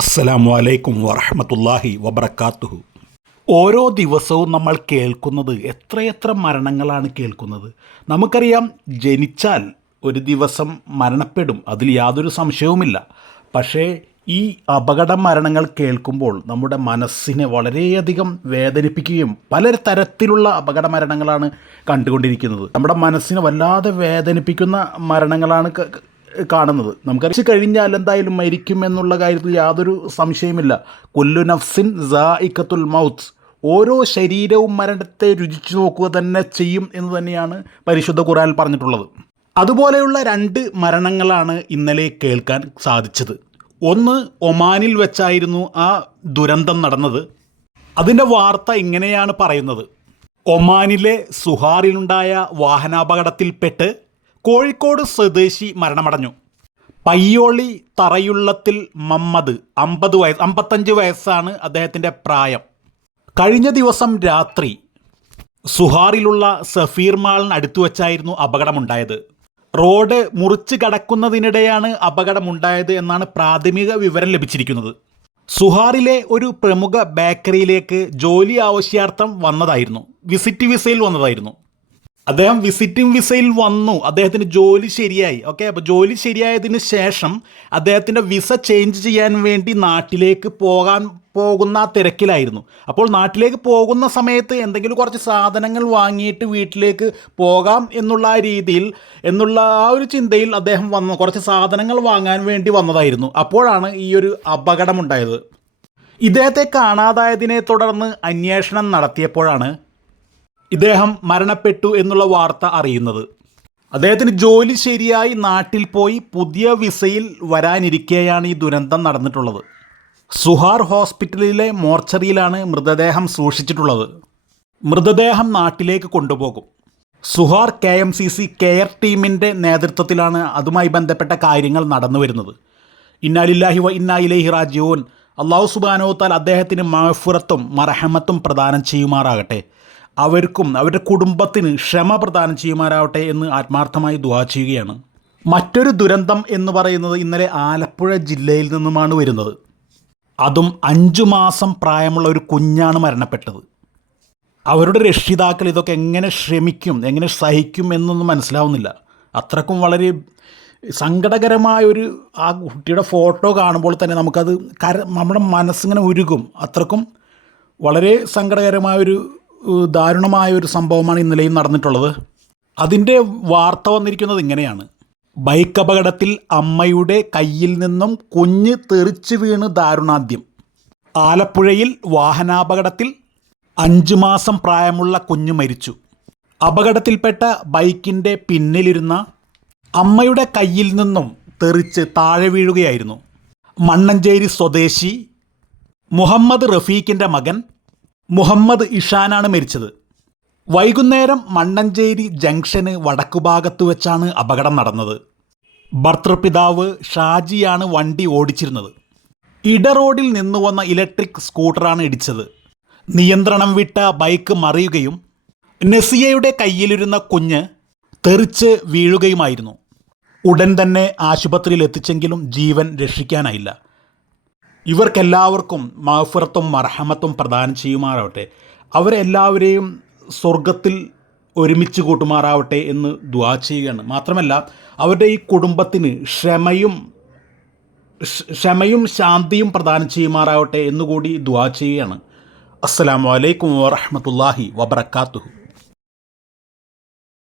അസ്സലാമു അലൈക്കും വറഹമത്തല്ലാഹി വബർക്കാത്തുഹു ഓരോ ദിവസവും നമ്മൾ കേൾക്കുന്നത് എത്രയെത്ര മരണങ്ങളാണ് കേൾക്കുന്നത്. നമുക്കറിയാം ജനിച്ചാൽ ഒരു ദിവസം മരണപ്പെടും അതിൽ യാതൊരു സംശയവുമില്ല. പക്ഷേ ഈ അപകട മരണങ്ങൾ കേൾക്കുമ്പോൾ നമ്മുടെ മനസ്സിനെ വളരെയധികം വേദനിപ്പിക്കുകയും പല തരത്തിലുള്ള അപകട മരണങ്ങളാണ് കണ്ടുകൊണ്ടിരിക്കുന്നത്. നമ്മുടെ മനസ്സിനെ വല്ലാതെ വേദനിപ്പിക്കുന്ന മരണങ്ങളാണ് കാണുന്നത്. നമുക്കറിയിച്ച് കഴിഞ്ഞാൽ എന്തായാലും മരിക്കും എന്നുള്ള കാര്യത്തിൽ യാതൊരു സംശയമില്ല കൊല്ലു നഫ്സിൻ സായിക്കത്തുൽ മൗത്ത്. ഓരോ ശരീരവും മരണത്തെ രുചിച്ചു നോക്കുക തന്നെ ചെയ്യും എന്ന് തന്നെയാണ് പരിശുദ്ധ ഖുറാനിൽ പറഞ്ഞിട്ടുള്ളത്. അതുപോലെയുള്ള രണ്ട് മരണങ്ങളാണ് ഇന്നലെ കേൾക്കാൻ സാധിച്ചത്. ഒന്ന് ഒമാനിൽ വെച്ചായിരുന്നു ആ ദുരന്തം നടന്നത്. അതിന്റെ വാർത്ത ഇങ്ങനെയാണ് പറയുന്നത്. ഒമാനിലെ സുഹാറിലുണ്ടായ വാഹനാപകടത്തിൽപ്പെട്ട് കോഴിക്കോട് സ്വദേശി മരണമടഞ്ഞു. പയ്യോളി തറയുള്ളത്തിൽ മമ്മദ് അമ്പത് വയസ്സ് അമ്പത്തഞ്ച് വയസ്സാണ് അദ്ദേഹത്തിന്റെ പ്രായം. കഴിഞ്ഞ ദിവസം രാത്രി സുഹാറിലുള്ള സഫീർ മാളിന് അടുത്തു വച്ചായിരുന്നു അപകടമുണ്ടായത്. റോഡ് മുറിച്ച് കടക്കുന്നതിനിടെയാണ് അപകടമുണ്ടായത് എന്നാണ് പ്രാഥമിക വിവരം ലഭിച്ചിരിക്കുന്നത്. സുഹാറിലെ ഒരു പ്രമുഖ ബേക്കറിയിലേക്ക് ജോലി ആവശ്യാർത്ഥം വന്നതായിരുന്നു. വിസിറ്റ് വിസയിൽ വന്നതായിരുന്നു. അദ്ദേഹം വിസിറ്റിംഗ് വിസയിൽ വന്നു. അദ്ദേഹത്തിന് ജോലി ശരിയായി. ഓക്കെ അപ്പോൾ ജോലി ശരിയായതിന് ശേഷം അദ്ദേഹത്തിന്റെ വിസ ചേഞ്ച് ചെയ്യാൻ വേണ്ടി നാട്ടിലേക്ക് പോകാൻ പോകുന്ന തിരക്കിലായിരുന്നു. അപ്പോൾ നാട്ടിലേക്ക് പോകുന്ന സമയത്ത് എന്തെങ്കിലും കുറച്ച് സാധനങ്ങൾ വാങ്ങിയിട്ട് വീട്ടിലേക്ക് പോകാം എന്നുള്ള രീതിയിൽ എന്നുള്ള ആ ഒരു ചിന്തയിൽ അദ്ദേഹം വന്നു. കുറച്ച് സാധനങ്ങൾ വാങ്ങാൻ വേണ്ടി വന്നതായിരുന്നു. അപ്പോഴാണ് ഈ ഒരു അപകടമുണ്ടായത്. ഇദ്ദേഹത്തെ കാണാതായതിനെ തുടർന്ന് അന്വേഷണം നടത്തിയപ്പോഴാണ് ഇദ്ദേഹം മരണപ്പെട്ടു എന്നുള്ള വാർത്ത അറിയുന്നത്. അദ്ദേഹത്തിന് ജോലി ശരിയായി നാട്ടിൽ പോയി പുതിയ വിസയിൽ വരാനിരിക്കെയാണ് ഈ ദുരന്തം നടന്നിട്ടുള്ളത്. സുഹാർ ഹോസ്പിറ്റലിലെ മോർച്ചറിയിലാണ് മൃതദേഹം സൂക്ഷിച്ചിട്ടുള്ളത്. മൃതദേഹം നാട്ടിലേക്ക് കൊണ്ടുപോകും. Sohar K M C C care ടീമിന്റെ നേതൃത്വത്തിലാണ് അതുമായി ബന്ധപ്പെട്ട കാര്യങ്ങൾ നടന്നു വരുന്നത് ഇന്നാലില്ലാഹി വ ഇന്നാ ഇലൈഹി റാജിഊൻ. അള്ളാഹു സുബാനോത്താൽ അദ്ദേഹത്തിന് മഹഫുറത്തും മറഹമത്തും പ്രദാനം ചെയ്യുമാറാകട്ടെ. അവർക്കും അവരുടെ കുടുംബത്തിന് ക്ഷമ പ്രദാനം ചെയ്യുമാരാവട്ടെ എന്ന് ആത്മാർത്ഥമായി ദുവാ ചെയ്യുകയാണ്. മറ്റൊരു ദുരന്തം എന്ന് പറയുന്നത് ഇന്നലെ ആലപ്പുഴ ജില്ലയിൽ നിന്നുമാണ് വരുന്നത്. അതും അഞ്ചു മാസം പ്രായമുള്ള ഒരു കുഞ്ഞാണ് മരണപ്പെട്ടത്. അവരുടെ രക്ഷിതാക്കൾ ഇതൊക്കെ എങ്ങനെ ശ്രമിക്കും എങ്ങനെ സഹിക്കും എന്നൊന്നും മനസ്സിലാവുന്നില്ല. അത്രക്കും വളരെ സങ്കടകരമായ ഒരു ആ കുട്ടിയുടെ ഫോട്ടോ കാണുമ്പോൾ തന്നെ നമുക്കത് കര നമ്മുടെ മനസ്സിങ്ങനെ ഉരുകും. അത്രക്കും വളരെ സങ്കടകരമായൊരു ദാരുണമായ ഒരു സംഭവമാണ് ഇന്നലെയും നടന്നിട്ടുള്ളത്. അതിന്റെ വാർത്ത വന്നിരിക്കുന്നത് ഇങ്ങനെയാണ്. ബൈക്ക് അപകടത്തിൽ അമ്മയുടെ കയ്യിൽ നിന്നും കുഞ്ഞ് തെറിച്ചു വീണ് ദാരുണാദ്യം ആലപ്പുഴയിൽ വാഹനാപകടത്തിൽ അഞ്ച് മാസം പ്രായമുള്ള കുഞ്ഞ് മരിച്ചു. അപകടത്തിൽപ്പെട്ട ബൈക്കിന്റെ പിന്നിലിരുന്ന അമ്മയുടെ കയ്യിൽ നിന്നും തെറിച്ച് താഴെ വീഴുകയായിരുന്നു. മണ്ണഞ്ചേരി സ്വദേശി മുഹമ്മദ് റഫീഖിന്റെ മകൻ മുഹമ്മദ് ഇഷാനാണ് മരിച്ചത്. വൈകുന്നേരം മണ്ണഞ്ചേരി ജംഗ്ഷന് വടക്കുഭാഗത്ത് വെച്ചാണ് അപകടം നടന്നത്. ഭർത്തൃപിതാവ് ഷാജിയാണ് വണ്ടി ഓടിച്ചിരുന്നത്. ഇടറോഡിൽ നിന്നു വന്ന ഇലക്ട്രിക് സ്കൂട്ടറാണ് ഇടിച്ചത്. നിയന്ത്രണം വിട്ട ബൈക്ക് മറിയുകയും നസിയയുടെ കയ്യിലിരുന്ന കുഞ്ഞ് തെറിച്ച് വീഴുകയുമായിരുന്നു. ഉടൻ തന്നെ ആശുപത്രിയിൽ എത്തിച്ചെങ്കിലും ജീവൻ രക്ഷിക്കാനായില്ല. ഇവർക്കെല്ലാവർക്കും മഹഫുറത്തും മർഹമത്തും പ്രദാനം ചെയ്യുമാറാവട്ടെ. അവരെല്ലാവരെയും സ്വർഗത്തിൽ ഒരുമിച്ച് കൂട്ടുമാറാവട്ടെ എന്ന് ദ്വാ ചെയ്യുകയാണ്. മാത്രമല്ല അവരുടെ ഈ കുടുംബത്തിന് ക്ഷമയും ക്ഷ- ക്ഷമയും ശാന്തിയും പ്രദാനം ചെയ്യുമാറാവട്ടെ എന്നുകൂടി ദ്വാ ചെയ്യുകയാണ്. അസ്സാം വലൈക്കും വാഹമത്തല്ലാഹി വബർക്കാത്തുഹു